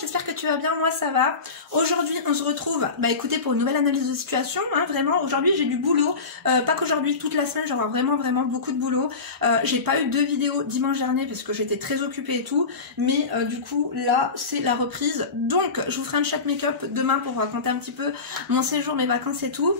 j'espère que tu vas bien, moi ça va. Aujourd'hui on se retrouve, bah écoutez, pour une nouvelle analyse de situation, hein, vraiment, aujourd'hui j'ai du boulot, pas qu'aujourd'hui, toute la semaine j'aurai vraiment beaucoup de boulot. J'ai pas eu de vidéo dimanche dernier parce que j'étais très occupée et tout, mais du coup là c'est la reprise, donc je vous ferai un chat make-up demain pour vous raconter un petit peu mon séjour, mes vacances et tout.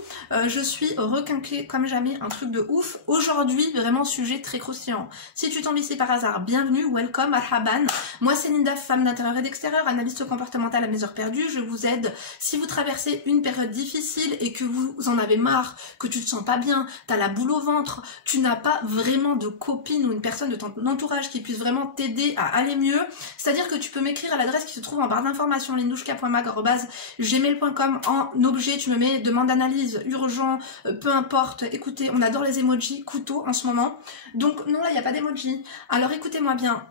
Je suis requinquée comme jamais, un truc de ouf. Aujourd'hui vraiment sujet très croustillant. Si tu tombes ici par hasard, bienvenue, welcome, marhaban. Moi c'est Linda, femme d'intérieur et d'extérieur, analyste comportementale à mes heures perdues. Je vous aide si vous traversez une période difficile et que vous en avez marre, que tu te sens pas bien, t'as la boule au ventre, tu n'as pas vraiment de copine ou une personne de ton entourage qui puisse vraiment t'aider à aller mieux. C'est-à-dire que tu peux m'écrire à l'adresse qui se trouve en barre d'informations, lindouchka.mag@gmail.com, en objet, tu me mets demande d'analyse, urgent, peu importe. Écoutez, on adore les emojis couteau en ce moment. Donc non, là il n'y a pas d'emoji. Alors écoutez-moi bien.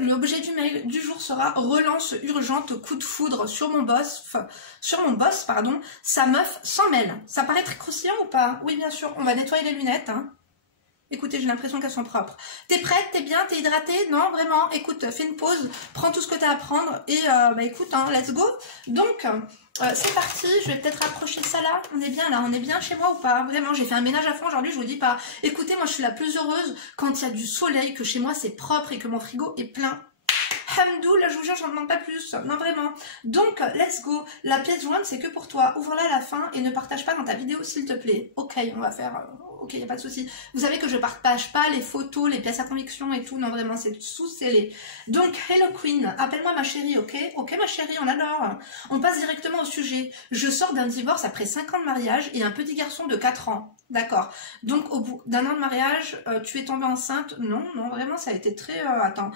L'objet du mail du jour sera relance urgente, coup de foudre sur mon boss, pardon, sa meuf sans mail. Ça paraît très croustillant ou pas? Oui, bien sûr, on va nettoyer les lunettes, hein. Écoutez, j'ai l'impression qu'elles sont propres. T'es prête? T'es bien? T'es hydratée? Non, vraiment? Écoute, fais une pause, prends tout ce que t'as à prendre et bah écoute, hein, let's go. Donc, c'est parti, je vais peut-être rapprocher ça là. On est bien là, on est bien chez moi ou pas? Vraiment, j'ai fait un ménage à fond aujourd'hui, je vous dis pas. Écoutez, moi je suis la plus heureuse quand il y a du soleil, que chez moi c'est propre et que mon frigo est plein. Hamdou, là je vous jure, j'en demande pas plus, non vraiment. Donc, let's go. La pièce jointe, c'est que pour toi. Ouvre-la à la fin et ne partage pas dans ta vidéo, s'il te plaît. Ok, on va faire... ok, y a pas de souci. Vous savez que je partage pas les photos, les pièces à conviction et tout. Non, vraiment, c'est sous-scellé. Donc, hello Queen, appelle-moi ma chérie, ok? Ok, ma chérie, on adore. On passe directement au sujet. Je sors d'un divorce après 5 ans de mariage et un petit garçon de 4 ans. D'accord. Donc, au bout d'un an de mariage, tu es tombée enceinte? Non, non, vraiment, ça a été très... attends,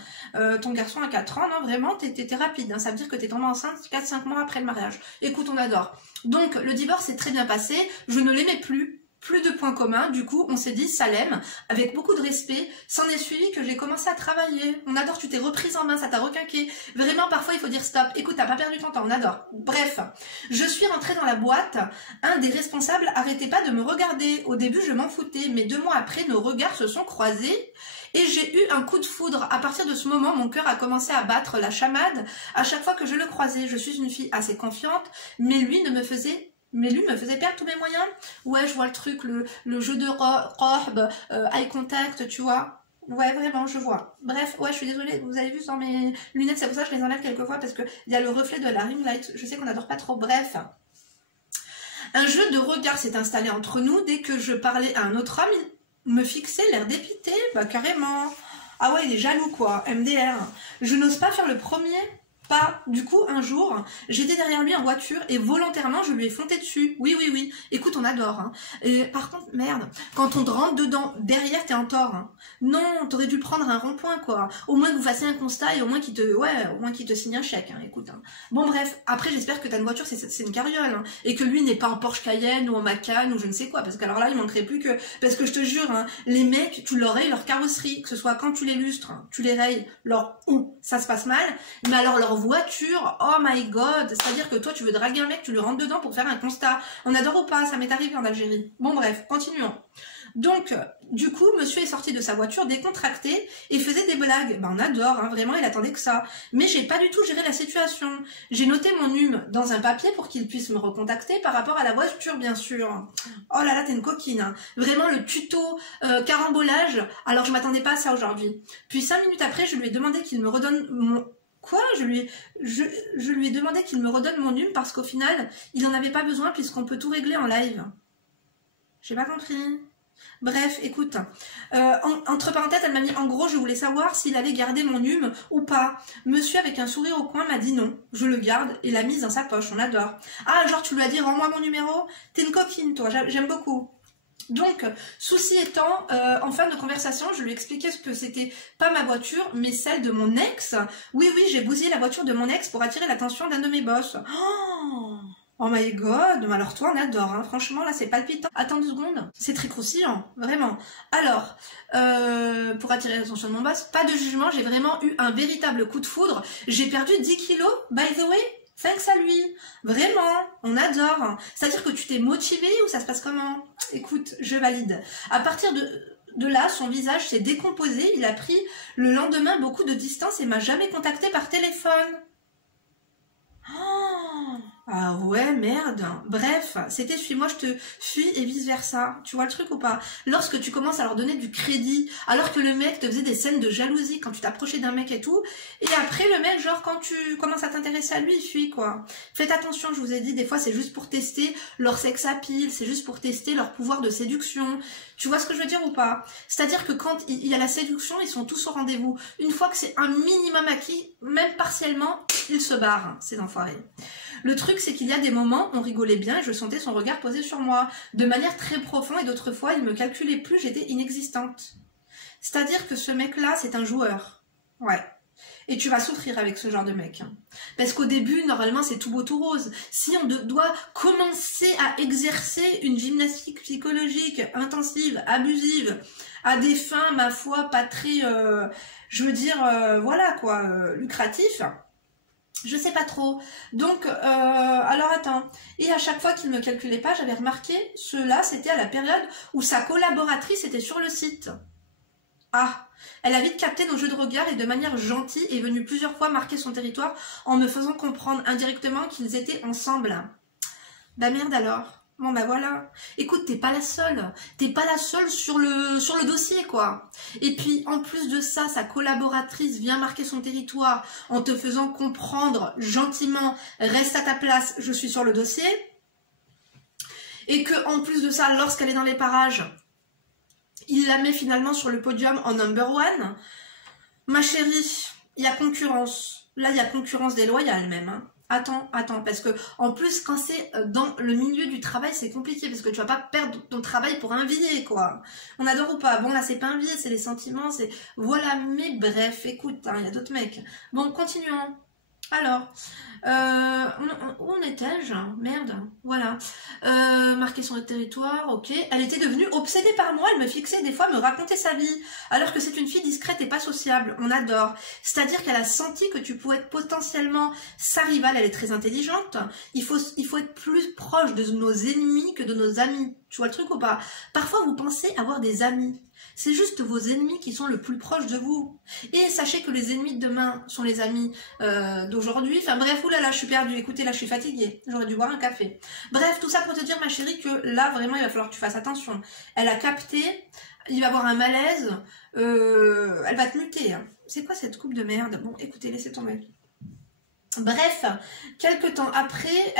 ton garçon a 4 ans, non, vraiment, t'étais rapide. Hein, ça veut dire que t'es tombée enceinte 4-5 mois après le mariage. Écoute, on adore. Donc, le divorce s'est très bien passé. Je ne l'aimais plus. Plus de points communs, du coup on s'est dit ça l'aime, avec beaucoup de respect. S'en est suivi que j'ai commencé à travailler. On adore, tu t'es reprise en main, ça t'a requinqué. Vraiment parfois il faut dire stop, écoute, t'as pas perdu ton temps, on adore. Bref, je suis rentrée dans la boîte, un des responsables arrêtait pas de me regarder. Au début je m'en foutais, mais 2 mois après nos regards se sont croisés et j'ai eu un coup de foudre. À partir de ce moment, mon cœur a commencé à battre la chamade à chaque fois que je le croisais. Je suis une fille assez confiante, mais lui me faisait perdre tous mes moyens. Ouais, je vois le truc, le jeu de robe, eye contact, tu vois. Ouais, vraiment, je vois. Bref, ouais, je suis désolée, vous avez vu dans mes lunettes, c'est pour ça que je les enlève quelquefois, parce qu'il y a le reflet de la ring light. Je sais qu'on n'adore pas trop. Bref. Un jeu de regard s'est installé entre nous dès que je parlais à un autre homme. Il me fixait, l'air dépité, bah carrément. Ah ouais, il est jaloux, quoi, MDR. Je n'ose pas faire le premier pas. Du coup, un jour, j'étais derrière lui en voiture et volontairement, je lui ai fonté dessus. Oui, oui, oui. Écoute, on adore. Hein. Et par contre, merde, quand on te rentre dedans, derrière, t'es en tort. Hein. Non, t'aurais dû prendre un rond-point, quoi. Au moins que vous fassiez un constat et au moins qu'il te signe un chèque. Hein. Écoute. Hein. Bon, bref. Après, j'espère que ta voiture, c'est une carriole. Hein, et que lui n'est pas en Porsche Cayenne ou en Macan ou je ne sais quoi. Parce qu'alors là, il manquerait plus que... Parce que je te jure, hein, les mecs, tu leur rayes leur carrosserie. Que ce soit quand tu les lustres, hein, tu les rayes, ça se passe mal. Mais alors, leur voiture, oh my god, c'est-à-dire que toi tu veux draguer un mec, tu le rentres dedans pour faire un constat. On adore ou pas? Ça m'est arrivé en Algérie. Bon bref, continuons. Donc, du coup, monsieur est sorti de sa voiture décontracté et faisait des blagues. Ben on adore, hein, vraiment, il attendait que ça. Mais j'ai pas du tout géré la situation. J'ai noté mon dans un papier pour qu'il puisse me recontacter par rapport à la voiture, bien sûr. Oh là là, t'es une coquine. Hein. Vraiment, le tuto carambolage. Alors, je m'attendais pas à ça aujourd'hui. Puis 5 minutes après, je lui ai demandé qu'il me redonne mon... Quoi? Je lui ai demandé qu'il me redonne mon parce qu'au final, il n'en avait pas besoin puisqu'on peut tout régler en live. J'ai pas compris. Bref, écoute. Entre parenthèses, elle m'a mis en gros, je voulais savoir s'il allait garder mon ou pas. Monsieur avec un sourire au coin m'a dit non. Je le garde et l'a mise dans sa poche, on adore. Ah, genre tu lui as dit rends-moi mon numéro? T'es une coquine toi, j'aime beaucoup. Donc, souci étant, en fin de conversation, je lui expliquais que c'était pas ma voiture, mais celle de mon ex. Oui, oui, j'ai bousillé la voiture de mon ex pour attirer l'attention d'un de mes boss. Oh my god, alors toi on adore, hein. Franchement là c'est palpitant. Attends 2 secondes, c'est très croustillant, vraiment. Alors, pour attirer l'attention de mon boss, pas de jugement, j'ai vraiment eu un véritable coup de foudre. J'ai perdu 10 kilos, by the way. Thanks à lui, vraiment, on adore. C'est-à-dire que tu t'es motivé ou ça se passe comment? Écoute, je valide. À partir de là, son visage s'est décomposé, il a pris le lendemain beaucoup de distance et m'a jamais contacté par téléphone. Oh, ah ouais, merde. Bref, c'était suis-moi, je te fuis et vice-versa. Tu vois le truc ou pas? Lorsque tu commences à leur donner du crédit, alors que le mec te faisait des scènes de jalousie quand tu t'approchais d'un mec et tout, et après le mec, genre quand tu commences à t'intéresser à lui, il fuit quoi. Faites attention, je vous ai dit, des fois c'est juste pour tester leur sex appeal, c'est juste pour tester leur pouvoir de séduction. Tu vois ce que je veux dire ou pas? C'est-à-dire que quand il y a la séduction, ils sont tous au rendez-vous. Une fois que c'est un minimum acquis, même partiellement, ils se barrent, ces enfoirés. Le truc, c'est qu'il y a des moments, on rigolait bien et je sentais son regard posé sur moi, de manière très profonde, et d'autres fois, il me calculait plus, j'étais inexistante. C'est-à-dire que ce mec-là, c'est un joueur. Ouais. Et tu vas souffrir avec ce genre de mec. Parce qu'au début, normalement, c'est tout beau, tout rose. Si on doit commencer à exercer une gymnastique psychologique intensive, abusive, à des fins, ma foi, pas très, je veux dire, voilà quoi, lucratif, je sais pas trop. Donc, alors attends. Et à chaque fois qu'il ne me calculait pas, j'avais remarqué, cela, c'était à la période où sa collaboratrice était sur le site. Ah, elle a vite capté nos jeux de regard et de manière gentille est venue plusieurs fois marquer son territoire en me faisant comprendre indirectement qu'ils étaient ensemble. Bah merde alors. Bon bah voilà. Écoute, t'es pas la seule. T'es pas la seule sur le dossier quoi. Et puis en plus de ça, sa collaboratrice vient marquer son territoire en te faisant comprendre gentiment, reste à ta place, je suis sur le dossier. Et que en plus de ça, lorsqu'elle est dans les parages, il la met finalement sur le podium en number one. Ma chérie, il y a concurrence. Là, il y a concurrence déloyale même. Hein. Attends, parce que en plus, quand c'est dans le milieu du travail, c'est compliqué parce que tu vas pas perdre ton travail pour un billet, quoi. On adore ou pas? Bon, là, c'est pas un billet, c'est les sentiments, c'est... Voilà, mais bref, écoute, hein, il y a d'autres mecs. Bon, continuons. Alors, où en étais-je? Merde, voilà. Marquer son territoire, ok. Elle était devenue obsédée par moi, elle me fixait des fois, me racontait sa vie. Alors que c'est une fille discrète et pas sociable, on adore. C'est-à-dire qu'elle a senti que tu pouvais être potentiellement sa rivale, elle est très intelligente. Il faut être plus proche de nos ennemis que de nos amis. Tu vois le truc ou pas? Parfois, vous pensez avoir des amis. C'est juste vos ennemis qui sont le plus proches de vous. Et sachez que les ennemis de demain sont les amis d'aujourd'hui. Enfin bref, oulala, je suis perdue. Écoutez, là, je suis fatiguée. J'aurais dû boire un café. Bref, tout ça pour te dire, ma chérie, que là, vraiment, il va falloir que tu fasses attention. Elle a capté, il va avoir un malaise, elle va te muter. Hein. C'est quoi cette coupe de merde? Bon, écoutez, laissez tomber. Bref, quelques temps après,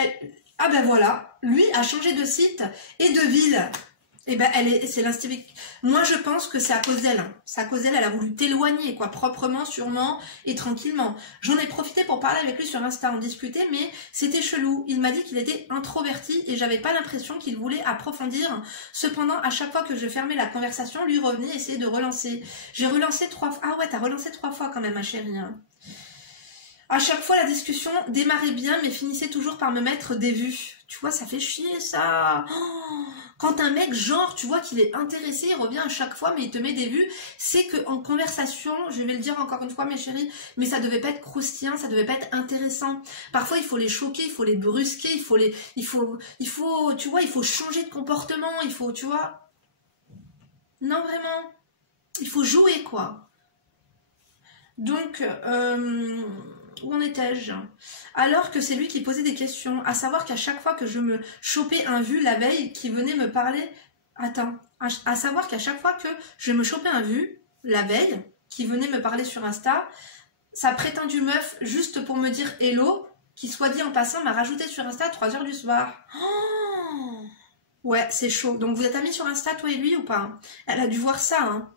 ah ben voilà, lui a changé de site et de ville. Eh ben, c'est l'instinct. Moi, je pense que c'est à cause d'elle. C'est à cause d'elle, elle a voulu t'éloigner, quoi, proprement, sûrement et tranquillement. J'en ai profité pour parler avec lui sur Insta, on discutait, mais c'était chelou. Il m'a dit qu'il était introverti et j'avais pas l'impression qu'il voulait approfondir. Cependant, à chaque fois que je fermais la conversation, lui revenait essayer de relancer. J'ai relancé 3 fois. Ah ouais, t'as relancé 3 fois quand même, ma chérie. Hein. À chaque fois, la discussion démarrait bien, mais finissait toujours par me mettre des vues. Tu vois, ça fait chier, ça. Oh, quand un mec, genre, tu vois qu'il est intéressé, il revient à chaque fois, mais il te met des vues, c'est qu'en conversation, je vais le dire encore une fois, mes chéris, mais ça devait pas être croustillant, ça devait pas être intéressant. Parfois, il faut les choquer, il faut les brusquer, il faut, tu vois, il faut changer de comportement, il faut, tu vois. Non, vraiment. Il faut jouer, quoi. Donc, où en étais-je? Alors que c'est lui qui posait des questions, à savoir qu'à chaque fois que je me chopais un vu la veille qui venait me parler... Attends, à savoir qu'à chaque fois que je me chopais un vu la veille qui venait me parler sur Insta, sa prétendue meuf, juste pour me dire hello, qui soit dit en passant, m'a rajouté sur Insta à 3h du soir. Oh ouais, c'est chaud. Donc vous êtes amis sur Insta, toi et lui, ou pas? Elle a dû voir ça, hein.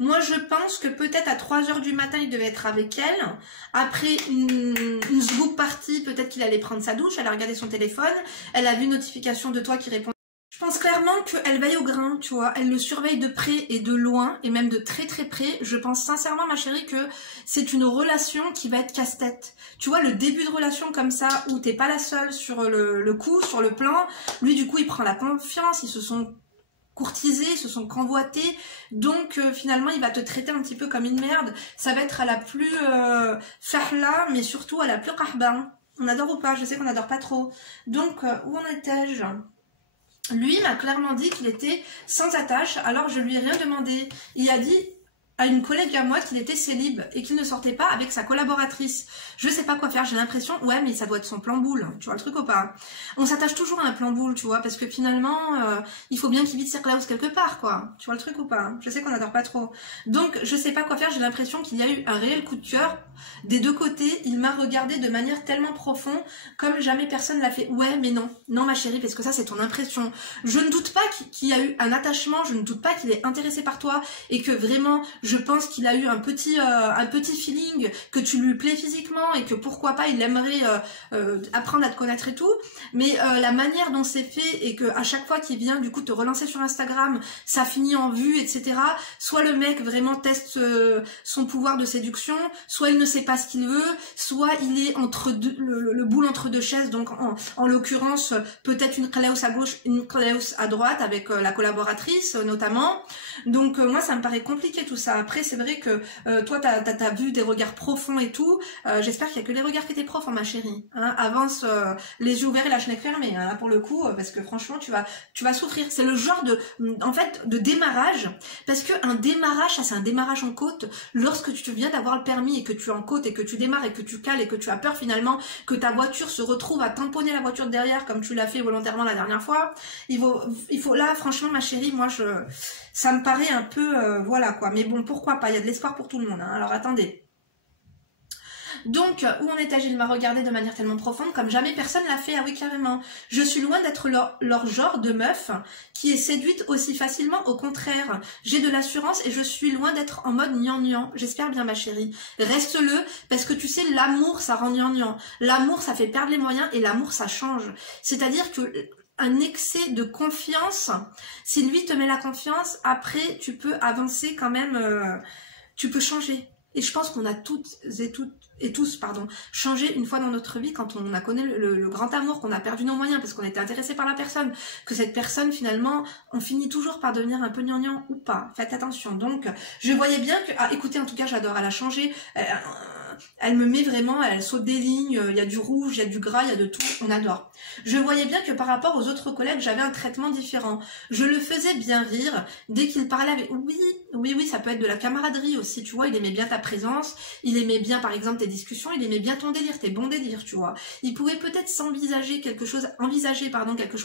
Moi, je pense que peut-être à 3h du matin, il devait être avec elle. Après une sbouk party, peut-être qu'il allait prendre sa douche. Elle a regardé son téléphone. Elle a vu une notification de toi qui répond. Je pense clairement qu'elle veille au grain, tu vois. Elle le surveille de près et de loin, et même de très très près. Je pense sincèrement, ma chérie, que c'est une relation qui va être casse-tête. Tu vois, le début de relation comme ça, où t'es pas la seule sur le coup, sur le plan. Lui, du coup, il prend la confiance. Ils se sont courtisés, se sont convoités, donc finalement il va te traiter un petit peu comme une merde. Ça va être à la plus fahla, mais surtout à la plus kahba. On adore ou pas? Je sais qu'on adore pas trop. Donc où en étais-je? Lui m'a clairement dit qu'il était sans attache, alors je lui ai rien demandé. Il a dit à une collègue à moi qu'il était célib et qu'il ne sortait pas avec sa collaboratrice. Je sais pas quoi faire, j'ai l'impression, ouais mais ça doit être son plan boule, tu vois le truc ou pas? On s'attache toujours à un plan boule, tu vois, parce que finalement, il faut bien qu'il vide Circlaus quelque part, quoi. Tu vois le truc ou pas? Je sais qu'on n'adore pas trop. Donc je sais pas quoi faire, j'ai l'impression qu'il y a eu un réel coup de cœur des deux côtés. Il m'a regardé de manière tellement profonde, comme jamais personne l'a fait. Ouais mais non, non ma chérie, parce que ça c'est ton impression. Je ne doute pas qu'il y a eu un attachement, je ne doute pas qu'il est intéressé par toi et que vraiment, je pense qu'il a eu un petit feeling, que tu lui plais physiquement et que pourquoi pas il aimerait apprendre à te connaître et tout. Mais la manière dont c'est fait et que à chaque fois qu'il vient du coup te relancer sur Instagram, ça finit en vue, etc. Soit le mec vraiment teste son pouvoir de séduction, soit il ne sait pas ce qu'il veut, soit il est entre deux, le boule entre deux chaises, donc en l'occurrence peut-être une Klaus à gauche, une Klaus à droite avec la collaboratrice notamment. Donc moi ça me paraît compliqué tout ça. Après c'est vrai que toi t'as vu des regards profonds et tout, j'espère qu'il y a que les regards qui étaient profonds ma chérie, hein. Avance les yeux ouverts et la chenille fermée, hein, là pour le coup, parce que franchement tu vas souffrir. C'est le genre de démarrage, parce que un démarrage, ça c'est un démarrage en côte. Lorsque tu viens d'avoir le permis et que tu es en côte et que tu démarres et que tu cales et que tu as peur finalement que ta voiture se retrouve à tamponner la voiture derrière comme tu l'as fait volontairement la dernière fois, il faut là franchement ma chérie, moi ça me paraît un peu voilà quoi, mais bon pourquoi pas, il y a de l'espoir pour tout le monde, hein. Alors attendez. Donc, où en est-elle? Il m'a regardé de manière tellement profonde, comme jamais personne l'a fait. Ah oui, carrément. Je suis loin d'être leur genre de meuf qui est séduite aussi facilement. Au contraire, j'ai de l'assurance et je suis loin d'être en mode gnangnan. J'espère bien, ma chérie. Reste-le, parce que tu sais, l'amour, ça rend gnangnan. L'amour, ça fait perdre les moyens et l'amour, ça change. C'est-à-dire que un excès de confiance, si lui te met la confiance, après, tu peux avancer quand même, tu peux changer. Et je pense qu'on a toutes et tous, changé une fois dans notre vie quand on a connu le grand amour, qu'on a perdu nos moyens parce qu'on était intéressé par la personne, que cette personne finalement, on finit toujours par devenir un peu gnangnan ou pas. Faites attention. Donc, je voyais bien que, écoutez, en tout cas, j'adore, elle a changé. Elle me met vraiment, elle saute des lignes, il y a du rouge, il y a du gras, il y a de tout, on adore. Je voyais bien que par rapport aux autres collègues, j'avais un traitement différent. Je le faisais bien rire, dès qu'il parlait avec... Oui, ça peut être de la camaraderie aussi, tu vois, il aimait bien ta présence, il aimait bien par exemple tes discussions, il aimait bien ton délire, tes bons délires, tu vois. Il pouvait peut-être envisager quelque chose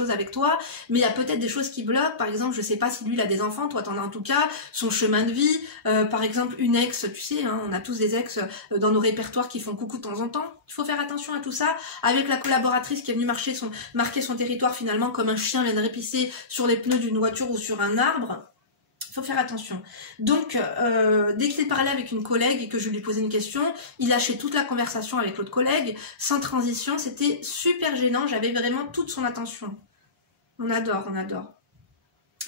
avec toi, mais il y a peut-être des choses qui bloquent, par exemple, je sais pas si lui il a des enfants, toi t'en as en tout cas, son chemin de vie, par exemple une ex, tu sais, hein, on a tous des ex dans nos répertoires qui font coucou de temps en temps. Il faut faire attention à tout ça. Avec la collaboratrice qui est venue marquer son territoire finalement comme un chien vient de répisser sur les pneus d'une voiture ou sur un arbre. Il faut faire attention. Donc, dès qu'il parlait avec une collègue et que je lui posais une question, il lâchait toute la conversation avec l'autre collègue, sans transition. C'était super gênant. J'avais vraiment toute son attention. On adore, on adore.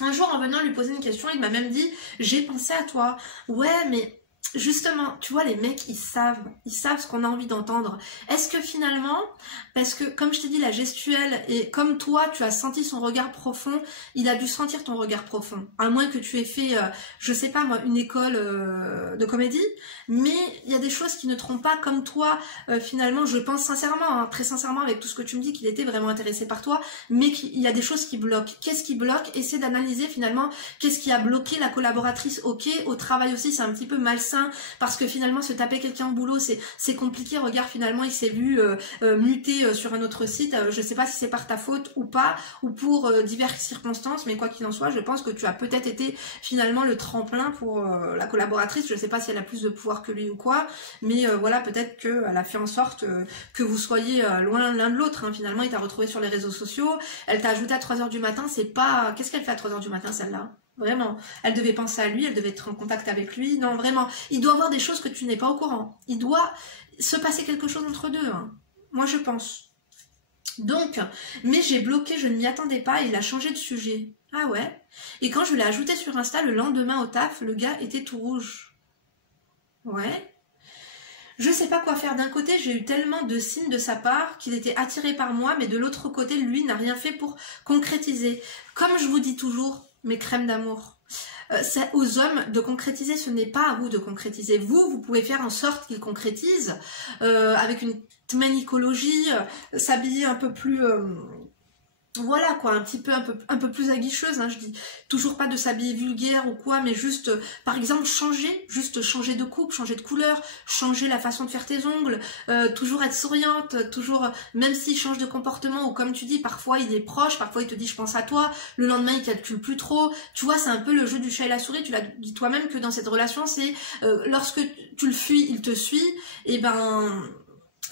Un jour, en venant lui poser une question, il m'a même dit « J'ai pensé à toi. » Ouais, mais... Justement, tu vois, les mecs, ils savent ce qu'on a envie d'entendre. Est-ce que finalement, parce que comme je t'ai dit, la gestuelle, et comme toi, tu as senti son regard profond, il a dû sentir ton regard profond. À moins que tu aies fait, je sais pas moi, une école de comédie, mais il y a des choses qui ne trompent pas comme toi. Finalement, je pense sincèrement, hein, très sincèrement, avec tout ce que tu me dis, qu'il était vraiment intéressé par toi, mais qu'il y a des choses qui bloquent. Qu'est-ce qui bloque? Essaie d'analyser finalement qu'est-ce qui a bloqué la collaboratrice. Ok, au travail aussi, c'est un petit peu malsain, parce que finalement se taper quelqu'un au boulot c'est compliqué. Regarde, finalement il s'est vu muter sur un autre site, je sais pas si c'est par ta faute ou pas, ou pour diverses circonstances, mais quoi qu'il en soit, je pense que tu as peut-être été finalement le tremplin pour la collaboratrice. Je sais pas si elle a plus de pouvoir que lui ou quoi, mais voilà, peut-être qu'elle a fait en sorte que vous soyez loin l'un de l'autre, hein. Finalement il t'a retrouvé sur les réseaux sociaux, elle t'a ajouté à 3h du matin, c'est pas... Qu'est-ce qu'elle fait à 3h du matin celle-là? Vraiment, elle devait penser à lui, elle devait être en contact avec lui. Non, vraiment, il doit y avoir des choses que tu n'es pas au courant. Il doit se passer quelque chose entre deux, hein. Moi, je pense. Donc, mais j'ai bloqué, je ne m'y attendais pas, il a changé de sujet. Ah ouais? Et quand je l'ai ajouté sur Insta, le lendemain au taf, le gars était tout rouge. Ouais. Je sais pas quoi faire. D'un côté, j'ai eu tellement de signes de sa part qu'il était attiré par moi, mais de l'autre côté, lui n'a rien fait pour concrétiser. Comme je vous dis toujours, mes crèmes d'amour. C'est aux hommes de concrétiser, ce n'est pas à vous de concrétiser. Vous pouvez faire en sorte qu'ils concrétisent avec une tménicologie, s'habiller un peu plus voilà quoi, un peu plus aguicheuse, hein, je dis toujours pas de s'habiller vulgaire ou quoi, mais juste, par exemple, juste changer de coupe, changer de couleur, changer la façon de faire tes ongles, toujours être souriante, toujours, même s'il change de comportement, ou comme tu dis, parfois il est proche, parfois il te dit je pense à toi, le lendemain il calcule plus trop, tu vois, c'est un peu le jeu du chat et la souris, tu l'as dit toi-même que dans cette relation, c'est, lorsque tu le fuis, il te suit, et ben...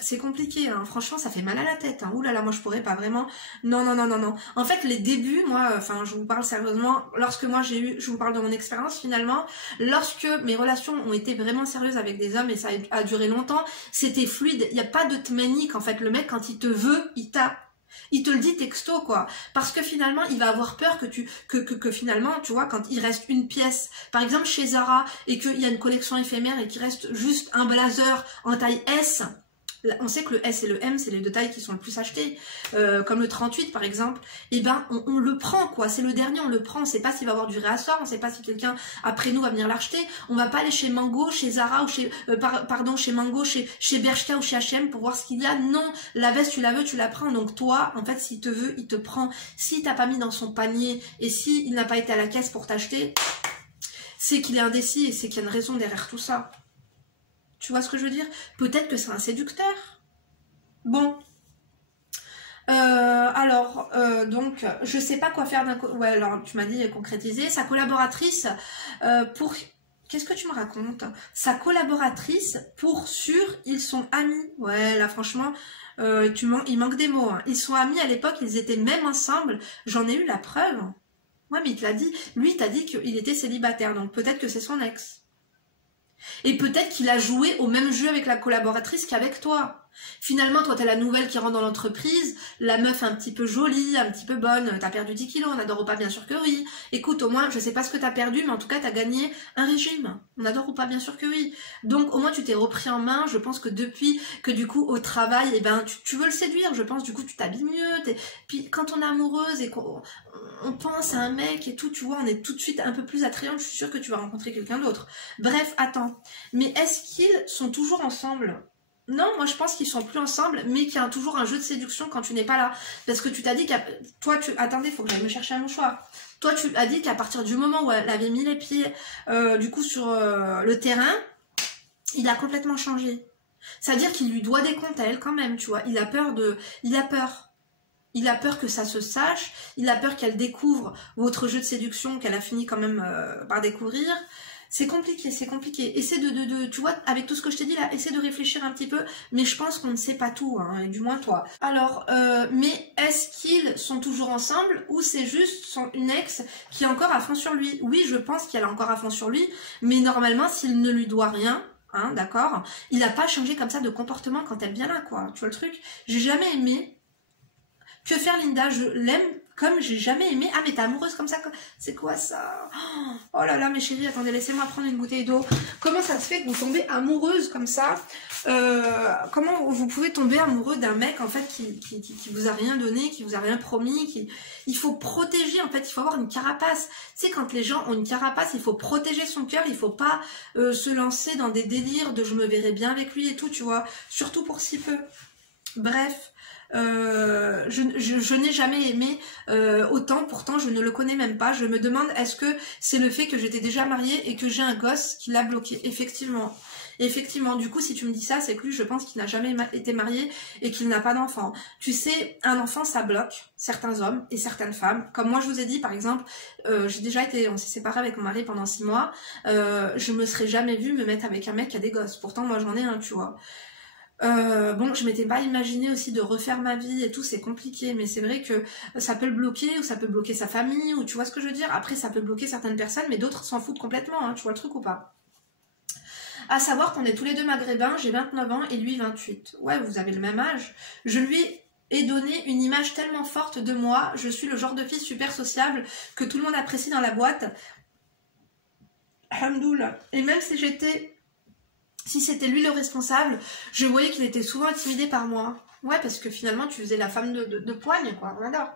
C'est compliqué, hein. Franchement, ça fait mal à la tête. Hein. Ouh là là, moi je pourrais pas vraiment. Non, non, non, non, non. En fait, les débuts, moi, enfin, je vous parle sérieusement, lorsque moi j'ai eu, je vous parle de mon expérience finalement, lorsque mes relations ont été vraiment sérieuses avec des hommes et ça a duré longtemps, c'était fluide. Il n'y a pas de tménique en fait. Le mec, quand il te veut, il te le dit texto quoi, parce que finalement il va avoir peur que finalement tu vois quand il reste une pièce, par exemple chez Zara et qu'il y a une collection éphémère et qu'il reste juste un blazer en taille S. On sait que le S et le M, c'est les deux tailles qui sont le plus achetées, comme le 38 par exemple, et ben on le prend quoi, c'est le dernier, on le prend, on sait pas s'il va avoir du réassort, on sait pas si quelqu'un après nous va venir l'acheter, on va pas aller chez Mango, chez Zara ou chez, chez Mango, chez Bershka ou chez H&M pour voir ce qu'il y a, non, la veste tu la veux, tu la prends, donc toi, en fait s'il te veut, il te prend, s'il t'a pas mis dans son panier et s'il n'a pas été à la caisse pour t'acheter, c'est qu'il est indécis et c'est qu'il y a une raison derrière tout ça. Tu vois ce que je veux dire? Peut-être que c'est un séducteur. Bon. Donc, je sais pas quoi faire d'un... Ouais, alors, tu m'as dit concrétiser. Sa collaboratrice, pour... Qu'est-ce que tu me racontes? Sa collaboratrice, pour sûr, ils sont amis. Ouais, là, franchement, il manque des mots. Hein. Ils sont amis à l'époque, ils étaient même ensemble. J'en ai eu la preuve. Ouais, mais il te l'a dit. Lui, il t'a dit qu'il était célibataire, donc peut-être que c'est son ex. Et peut-être qu'il a joué au même jeu avec la collaboratrice qu'avec toi. Finalement, toi, t'es la nouvelle qui rentre dans l'entreprise, la meuf un petit peu jolie, un petit peu bonne, t'as perdu 10 kilos, on adore ou pas, bien sûr que oui. Écoute, au moins, je sais pas ce que t'as perdu, mais en tout cas, t'as gagné un régime. On adore ou pas, bien sûr que oui. Donc, au moins, tu t'es repris en main, je pense que depuis que du coup, au travail, eh ben, tu veux le séduire, je pense, du coup, tu t'habilles mieux. Puis, quand on est amoureuse et qu'on pense à un mec et tout, tu vois, on est tout de suite un peu plus attrayante, je suis sûre que tu vas rencontrer quelqu'un d'autre. Bref, attends. Mais est-ce qu'ils sont toujours ensemble ? Non, moi je pense qu'ils sont plus ensemble, mais qu'il y a toujours un jeu de séduction quand tu n'es pas là. Parce que tu t'as dit Attendez, faut que j'aille me chercher un mouchoir. Toi, tu as dit qu'à partir du moment où elle avait mis les pieds, du coup, sur le terrain, il a complètement changé. C'est-à-dire qu'il lui doit des comptes à elle quand même, tu vois. Il a peur. Il a peur que ça se sache. Il a peur qu'elle découvre votre jeu de séduction qu'elle a fini quand même par découvrir. C'est compliqué, c'est compliqué. Essaie tu vois, avec tout ce que je t'ai dit là, essaie de réfléchir un petit peu, mais je pense qu'on ne sait pas tout, hein, et du moins toi. Alors, mais est-ce qu'ils sont toujours ensemble ou c'est juste une ex qui est encore à fond sur lui? Oui, je pense qu'elle est encore à fond sur lui, mais normalement, s'il ne lui doit rien, hein, d'accord, il n'a pas changé comme ça de comportement quand elle vient là, quoi. Tu vois le truc? J'ai jamais aimé. Que faire Linda? Je l'aime comme j'ai jamais aimé. Ah mais t'es amoureuse comme ça? C'est quoi ça? Oh là là mes chéris, attendez, laissez-moi prendre une bouteille d'eau. Comment ça se fait que vous tombez amoureuse comme ça? Comment vous pouvez tomber amoureux d'un mec en fait qui vous a rien donné, qui vous a rien promis, il faut protéger en fait, il faut avoir une carapace. Tu sais, quand les gens ont une carapace, il faut protéger son cœur, il faut pas se lancer dans des délires de je me verrai bien avec lui et tout, tu vois, surtout pour si peu. Bref. Je n'ai jamais aimé autant, pourtant je ne le connais même pas. Je me demande est-ce que c'est le fait que j'étais déjà mariée et que j'ai un gosse qui l'a bloqué. Effectivement, du coup si tu me dis ça, c'est que lui je pense qu'il n'a jamais été marié et qu'il n'a pas d'enfant. Tu sais, un enfant ça bloque certains hommes et certaines femmes. Comme moi je vous ai dit par exemple, on s'est séparés avec mon mari pendant 6 mois, je me serais jamais vue me mettre avec un mec qui a des gosses. Pourtant moi j'en ai un, tu vois. Bon, je m'étais pas imaginé aussi de refaire ma vie et tout, c'est compliqué, mais c'est vrai que ça peut le bloquer, ou ça peut bloquer sa famille, ou tu vois ce que je veux dire. Après, ça peut bloquer certaines personnes, mais d'autres s'en foutent complètement, hein, tu vois le truc ou pas. À savoir qu'on est tous les deux maghrébins, j'ai 29 ans et lui 28. Ouais, vous avez le même âge. Je lui ai donné une image tellement forte de moi, je suis le genre de fille super sociable que tout le monde apprécie dans la boîte. Alhamdoulilah. Et même si c'était lui le responsable, je voyais qu'il était souvent intimidé par moi. Ouais, parce que finalement, tu faisais la femme de poigne, quoi. On adore.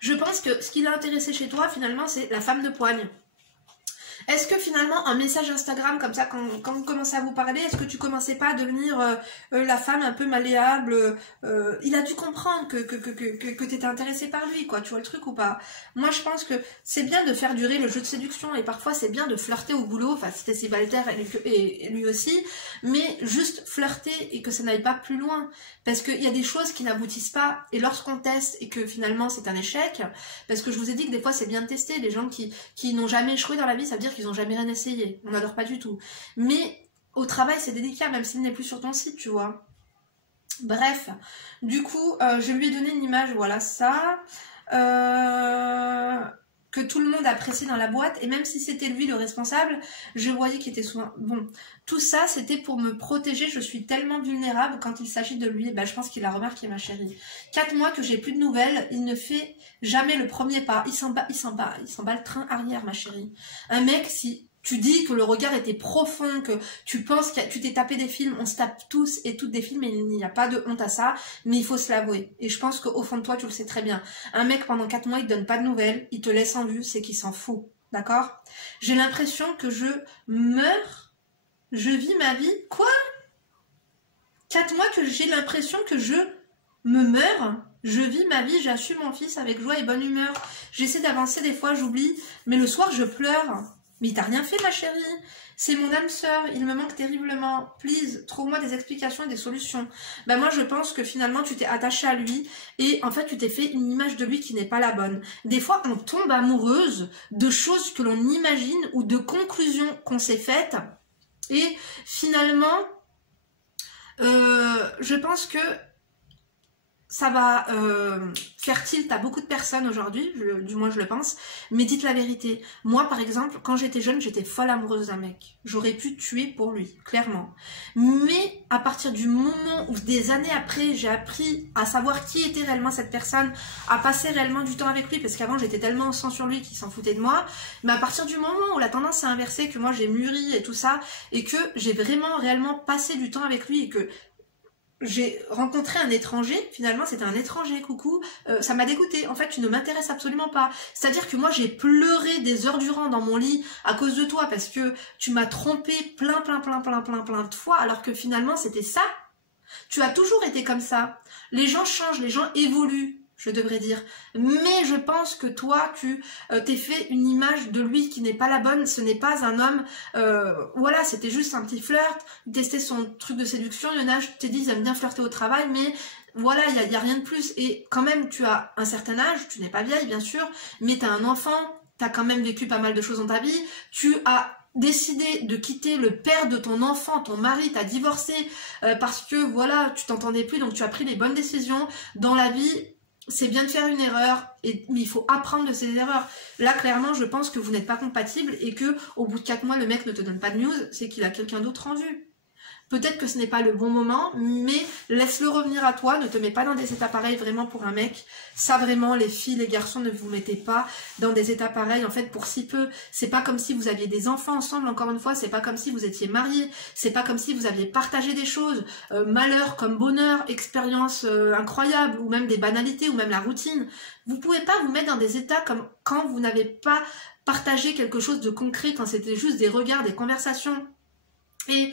Je pense que ce qui l'a intéressé chez toi, finalement, c'est la femme de poigne. Est-ce que finalement un message Instagram comme ça, quand vous commencez à vous parler, est-ce que tu commençais pas à devenir la femme un peu malléable, il a dû comprendre que tu étais intéressée par lui, quoi, tu vois le truc ou pas? Moi je pense que c'est bien de faire durer le jeu de séduction et parfois c'est bien de flirter au boulot, enfin si t'es célibataire et lui aussi, mais juste flirter et que ça n'aille pas plus loin. Parce qu'il y a des choses qui n'aboutissent pas et lorsqu'on teste et que finalement c'est un échec, parce que je vous ai dit que des fois c'est bien de tester, les gens qui n'ont jamais échoué dans la vie, ça veut dire qu'ils n'ont jamais rien essayé, on n'adore pas du tout. Mais au travail c'est délicat, même s'il n'est plus sur ton site, tu vois. Bref, du coup, je lui ai donné une image, voilà ça, que tout le monde appréciait dans la boîte, et même si c'était lui le responsable, je voyais qu'il était souvent... Bon, tout ça, c'était pour me protéger, je suis tellement vulnérable quand il s'agit de lui, ben, je pense qu'il a remarqué, ma chérie. 4 mois que j'ai plus de nouvelles, il ne fait jamais le premier pas, il s'en bat le train arrière, ma chérie. Un mec, si... Tu dis que le regard était profond, que tu penses que tu t'es tapé des films, on se tape tous et toutes des films et il n'y a pas de honte à ça, mais il faut se l'avouer. Et je pense qu'au fond de toi, tu le sais très bien. Un mec, pendant 4 mois, il te donne pas de nouvelles, il te laisse en vue, c'est qu'il s'en fout. D'accord? J'ai l'impression que je meurs, je vis ma vie. Quoi? 4 mois que j'ai l'impression que je me meurs, je vis ma vie, j'assume mon fils avec joie et bonne humeur. J'essaie d'avancer des fois, j'oublie, mais le soir, je pleure. Mais il t'a rien fait, ma chérie. C'est mon âme sœur, il me manque terriblement. Please, trouve-moi des explications et des solutions. Ben moi, je pense que finalement, tu t'es attachée à lui et en fait, tu t'es fait une image de lui qui n'est pas la bonne. Des fois, on tombe amoureuse de choses que l'on imagine ou de conclusions qu'on s'est faites et finalement, je pense que ça va faire tilt à beaucoup de personnes aujourd'hui, du moins je le pense, mais dites la vérité. Moi par exemple, quand j'étais jeune, j'étais folle amoureuse d'un mec. J'aurais pu tuer pour lui, clairement. Mais à partir du moment où des années après, j'ai appris à savoir qui était réellement cette personne, à passer réellement du temps avec lui, parce qu'avant j'étais tellement sans sur lui qu'il s'en foutait de moi, mais à partir du moment où la tendance s'est inversée, que moi j'ai mûri et tout ça, et que j'ai vraiment réellement passé du temps avec lui et que j'ai rencontré un étranger, finalement c'était un étranger, coucou, ça m'a dégoûté, en fait tu ne m'intéresses absolument pas, c'est-à-dire que moi j'ai pleuré des heures durant dans mon lit à cause de toi, parce que tu m'as trompé plein de fois, alors que finalement c'était ça, tu as toujours été comme ça, les gens changent, les gens évoluent, je devrais dire, mais je pense que toi tu t'es fait une image de lui qui n'est pas la bonne, ce n'est pas un homme, voilà, c'était juste un petit flirt, tester son truc de séduction. Il y en a, je t'ai dit, ils aiment bien flirter au travail, mais voilà, il y a rien de plus, et quand même tu as un certain âge, tu n'es pas vieille bien sûr, mais tu as un enfant, tu as quand même vécu pas mal de choses dans ta vie, tu as décidé de quitter le père de ton enfant, ton mari, t'as divorcé parce que voilà, tu t'entendais plus, donc tu as pris les bonnes décisions dans la vie. C'est bien de faire une erreur, mais il faut apprendre de ses erreurs. Là, clairement, je pense que vous n'êtes pas compatibles et que au bout de 4 mois, le mec ne te donne pas de news, c'est qu'il a quelqu'un d'autre en vue. Peut-être que ce n'est pas le bon moment, mais laisse-le revenir à toi, ne te mets pas dans des états pareils vraiment pour un mec. Ça vraiment, les filles, les garçons, ne vous mettez pas dans des états pareils, en fait, pour si peu. C'est pas comme si vous aviez des enfants ensemble, encore une fois, c'est pas comme si vous étiez mariés, c'est pas comme si vous aviez partagé des choses, malheur comme bonheur, expérience incroyable, ou même des banalités, ou même la routine. Vous pouvez pas vous mettre dans des états comme quand vous n'avez pas partagé quelque chose de concret, quand c'était juste des regards, des conversations. Et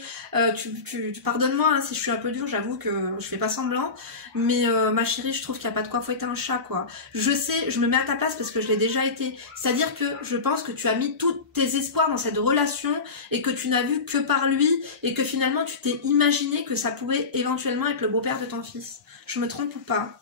tu pardonne-moi hein, si je suis un peu dure, j'avoue que je fais pas semblant, mais ma chérie, je trouve qu'il n'y a pas de quoi fouetter un chat, quoi. Je sais, je me mets à ta place parce que je l'ai déjà été. C'est-à-dire que je pense que tu as mis tous tes espoirs dans cette relation et que tu n'as vu que par lui et que finalement tu t'es imaginé que ça pouvait éventuellement être le beau-père de ton fils. Je me trompe ou pas?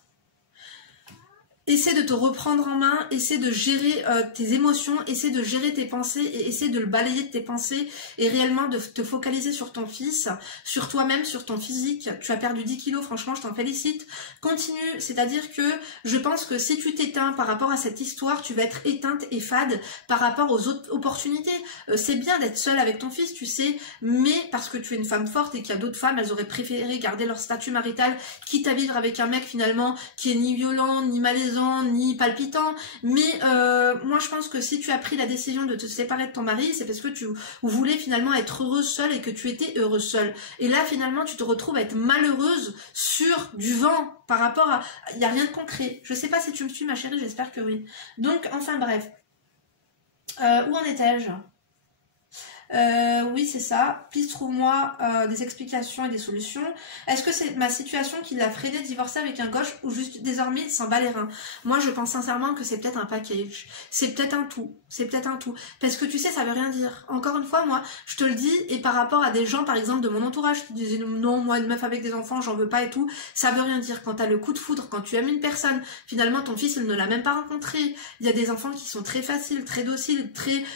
Essaie de te reprendre en main, essaie de gérer tes émotions, essaie de gérer tes pensées et essaie de le balayer de tes pensées et réellement de te focaliser sur ton fils, sur toi-même, sur ton physique. Tu as perdu 10 kilos, franchement, je t'en félicite. Continue, c'est-à-dire que je pense que si tu t'éteins par rapport à cette histoire, tu vas être éteinte et fade par rapport aux autres opportunités. C'est bien d'être seule avec ton fils, tu sais, mais parce que tu es une femme forte et qu'il y a d'autres femmes, elles auraient préféré garder leur statut marital, quitte à vivre avec un mec finalement qui est ni violent, ni malaisant, ni palpitant, mais moi je pense que si tu as pris la décision de te séparer de ton mari, c'est parce que tu voulais finalement être heureuse seule et que tu étais heureuse seule. Et là finalement tu te retrouves à être malheureuse sur du vent par rapport à... Il n'y a rien de concret. Je sais pas si tu me suis ma chérie, j'espère que oui. Donc enfin bref. Où en étais-je ? Oui, c'est ça. Please, trouve-moi des explications et des solutions. Est-ce que c'est ma situation qui l'a freiné de divorcer avec un gauche ou juste désormais il s'en bat les reins? Moi, je pense sincèrement que c'est peut-être un package. C'est peut-être un tout. C'est peut-être un tout. Parce que tu sais, ça veut rien dire. Encore une fois, moi, je te le dis, et par rapport à des gens, par exemple, de mon entourage qui disaient non, moi, une meuf avec des enfants, j'en veux pas et tout, ça veut rien dire. Quand t'as le coup de foudre, quand tu aimes une personne, finalement, ton fils, il ne l'a même pas rencontré. Il y a des enfants qui sont très faciles, très dociles,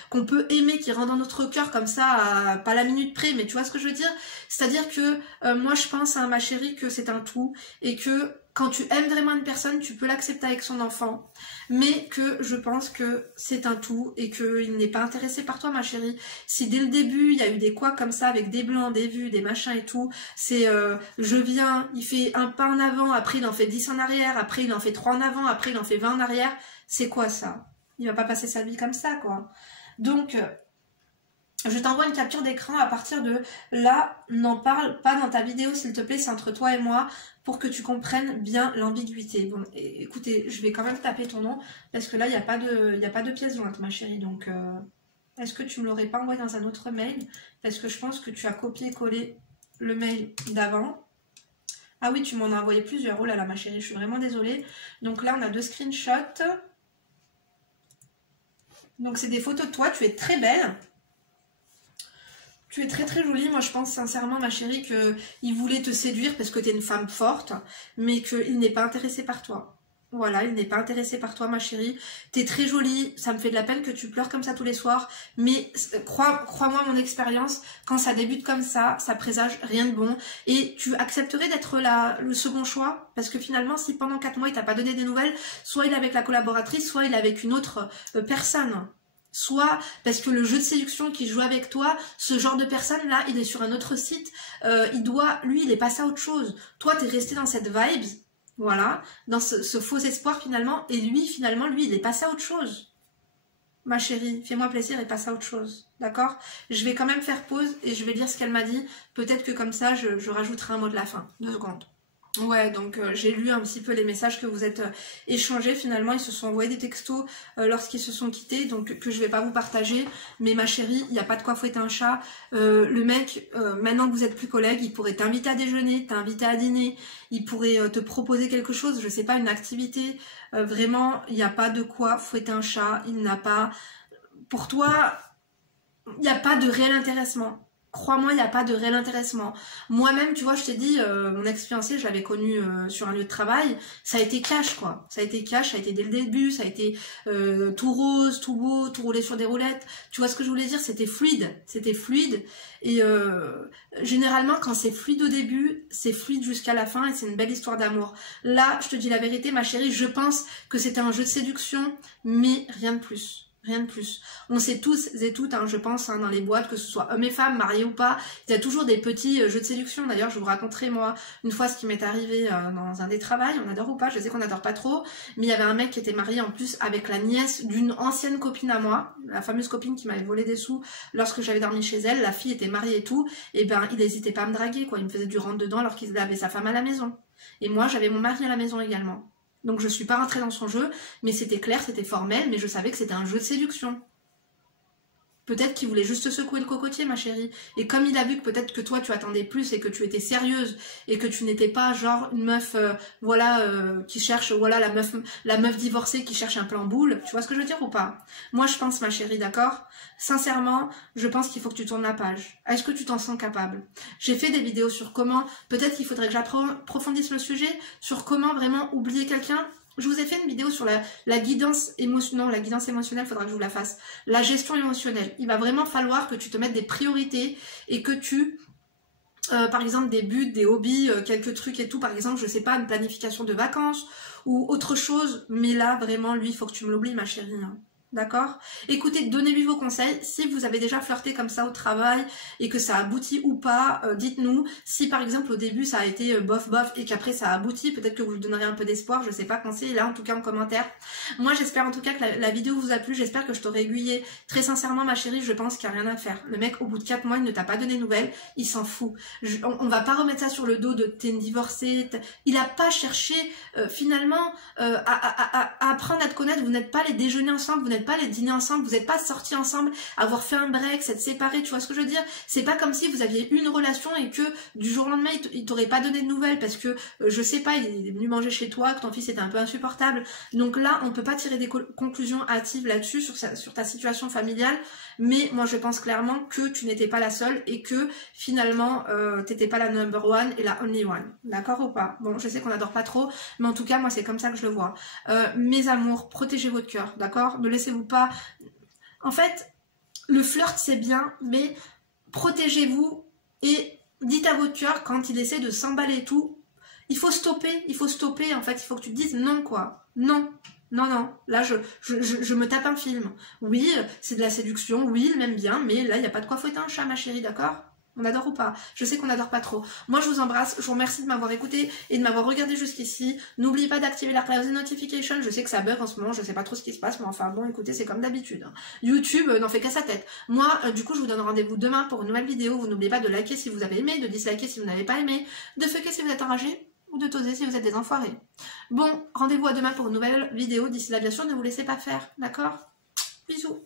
qu'on peut aimer, qui rentrent dans notre cœur comme ça, pas la minute près, mais tu vois ce que je veux dire? C'est-à-dire que moi, je pense, ma chérie, que c'est un tout, et que quand tu aimes vraiment une personne, tu peux l'accepter avec son enfant, mais que je pense que c'est un tout et qu'il n'est pas intéressé par toi, ma chérie. Si dès le début, il y a eu des couacs comme ça, avec des blancs, des vues, des machins et tout, c'est je viens, il fait un pas en avant, après il en fait 10 en arrière, après il en fait 3 en avant, après il en fait 20 en arrière, c'est quoi ça? Il va pas passer sa vie comme ça, quoi. Donc, je t'envoie une capture d'écran à partir de là, n'en parle pas dans ta vidéo s'il te plaît, c'est entre toi et moi pour que tu comprennes bien l'ambiguïté. Bon, écoutez, je vais quand même taper ton nom parce que là, il n'y a pas de pièce jointe, ma chérie. Donc, est-ce que tu me l'aurais pas envoyé dans un autre mail? Parce que je pense que tu as copié-collé le mail d'avant. Ah oui, tu m'en as envoyé plusieurs. Oh là là, ma chérie, je suis vraiment désolée. Donc là, on a 2 screenshots. Donc, c'est des photos de toi. Tu es très belle. Tu es très très jolie, moi je pense sincèrement ma chérie qu'il voulait te séduire parce que tu es une femme forte, mais qu'il n'est pas intéressé par toi. Voilà, il n'est pas intéressé par toi ma chérie. Tu es très jolie, ça me fait de la peine que tu pleures comme ça tous les soirs, mais crois-moi mon expérience, quand ça débute comme ça présage rien de bon. Et tu accepterais d'être le second choix, parce que finalement si pendant 4 mois il t'a pas donné des nouvelles, soit il est avec la collaboratrice, soit il est avec une autre personne. Soit parce que le jeu de séduction qui joue avec toi, ce genre de personne là, il est sur un autre site, lui il est passé à autre chose. Toi t'es resté dans cette vibes, voilà, dans ce faux espoir finalement, et lui finalement, lui il est passé à autre chose. Ma chérie, fais-moi plaisir et passe à autre chose, d'accord? Je vais quand même faire pause et je vais lire ce qu'elle m'a dit, peut-être que comme ça je rajouterai un mot de la fin, 2 secondes. Ouais, donc j'ai lu un petit peu les messages que vous êtes échangés. Finalement, ils se sont envoyés des textos lorsqu'ils se sont quittés, donc que je vais pas vous partager. Mais ma chérie, il n'y a pas de quoi fouetter un chat. Le mec, maintenant que vous êtes plus collègues, il pourrait t'inviter à déjeuner, t'inviter à dîner, il pourrait te proposer quelque chose, je sais pas, une activité. Vraiment, il n'y a pas de quoi fouetter un chat. Il n'a pas... Pour toi, il n'y a pas de réel intéressement. Crois-moi, il n'y a pas de réel intéressement. Moi-même, tu vois, je t'ai dit, mon ex-fiancé, je l'avais connu sur un lieu de travail, ça a été cash, quoi. Ça a été cash, ça a été dès le début, ça a été tout rose, tout beau, tout roulé sur des roulettes. Tu vois ce que je voulais dire? C'était fluide. C'était fluide. Et généralement, quand c'est fluide au début, c'est fluide jusqu'à la fin et c'est une belle histoire d'amour. Là, je te dis la vérité, ma chérie, je pense que c'était un jeu de séduction, mais rien de plus. Rien de plus. On sait tous et toutes, je pense, dans les boîtes, que ce soit hommes et femmes, mariés ou pas, il y a toujours des petits jeux de séduction. D'ailleurs, je vous raconterai, moi, une fois ce qui m'est arrivé dans un des travails. On adore ou pas, je sais qu'on adore pas trop. Mais il y avait un mec qui était marié en plus avec la nièce d'une ancienne copine à moi, la fameuse copine qui m'avait volé des sous lorsque j'avais dormi chez elle. La fille était mariée et tout. Et ben, il n'hésitait pas à me draguer, quoi. Il me faisait du rentre-dedans alors qu'il avait sa femme à la maison. Et moi, j'avais mon mari à la maison également. Donc je suis pas rentrée dans son jeu, mais c'était clair, c'était formel, mais je savais que c'était un jeu de séduction. Peut-être qu'il voulait juste secouer le cocotier, ma chérie. Et comme il a vu que peut-être que toi, tu attendais plus et que tu étais sérieuse et que tu n'étais pas genre une meuf, qui cherche, voilà, la meuf divorcée qui cherche un plan boule. Tu vois ce que je veux dire ou pas? Moi, je pense, ma chérie, d'accord? Sincèrement, je pense qu'il faut que tu tournes la page. Est-ce que tu t'en sens capable? J'ai fait des vidéos sur comment, peut-être qu'il faudrait que j'approfondisse le sujet, sur comment vraiment oublier quelqu'un. Je vous ai fait une vidéo sur la guidance émotionnelle. Non, la guidance émotionnelle, il faudra que je vous la fasse. La gestion émotionnelle. Il va vraiment falloir que tu te mettes des priorités et que tu, par exemple, des buts, des hobbies, quelques trucs et tout. Par exemple, je sais pas, une planification de vacances ou autre chose. Mais là, vraiment, lui, il faut que tu me l'oublies, ma chérie. D'accord? Écoutez, donnez-lui vos conseils. Si vous avez déjà flirté comme ça au travail et que ça aboutit ou pas, dites-nous. Si par exemple au début ça a été bof bof et qu'après ça aboutit, peut-être que vous lui donnerez un peu d'espoir, je sais pas quand c'est, là en tout cas en commentaire. Moi j'espère en tout cas que la vidéo vous a plu, j'espère que je t'aurai aiguillé. Très sincèrement ma chérie, je pense qu'il n'y a rien à faire. Le mec au bout de 4 mois il ne t'a pas donné de nouvelles, il s'en fout. On va pas remettre ça sur le dos de t'es une divorcée, il a pas cherché finalement à apprendre à te connaître, vous n'êtes pas allés déjeuner ensemble, vous n'êtes n'êtes pas allés dîner ensemble, vous n'êtes pas sortis ensemble, avoir fait un break, s'être séparés, tu vois ce que je veux dire? C'est pas comme si vous aviez une relation et que du jour au lendemain, il t'aurait pas donné de nouvelles parce que, je sais pas, il est venu manger chez toi, que ton fils était un peu insupportable. Donc là, on peut pas tirer des conclusions hâtives là-dessus, sur ta situation familiale, mais moi je pense clairement que tu n'étais pas la seule et que finalement, t'étais pas la number one et la only one. D'accord ou pas? Bon, je sais qu'on n'adore pas trop, mais en tout cas, moi c'est comme ça que je le vois. Mes amours, protégez votre cœur, d'accord? Ne laissez-vous pas... En fait, le flirt c'est bien, mais protégez-vous et dites à votre cœur quand il essaie de s'emballer et tout, il faut stopper en fait, il faut que tu te dises non quoi, non. Non, non, là je me tape un film. Oui, c'est de la séduction, oui, il m'aime bien, mais là il n'y a pas de quoi fouetter un chat ma chérie, d'accord? On adore ou pas? Je sais qu'on n'adore pas trop. Moi je vous embrasse, je vous remercie de m'avoir écouté et de m'avoir regardé jusqu'ici. N'oubliez pas d'activer la cloche de notification, je sais que ça bug en ce moment, je sais pas trop ce qui se passe, mais enfin bon écoutez, c'est comme d'habitude. Hein. YouTube n'en fait qu'à sa tête. Moi du coup je vous donne rendez-vous demain pour une nouvelle vidéo. Vous n'oubliez pas de liker si vous avez aimé, de disliker si vous n'avez pas aimé, de fucker si vous êtes enragé, ou de toser si vous êtes des enfoirés. Bon, rendez-vous à demain pour une nouvelle vidéo. D'ici là, bien sûr, ne vous laissez pas faire, d'accord? Bisous.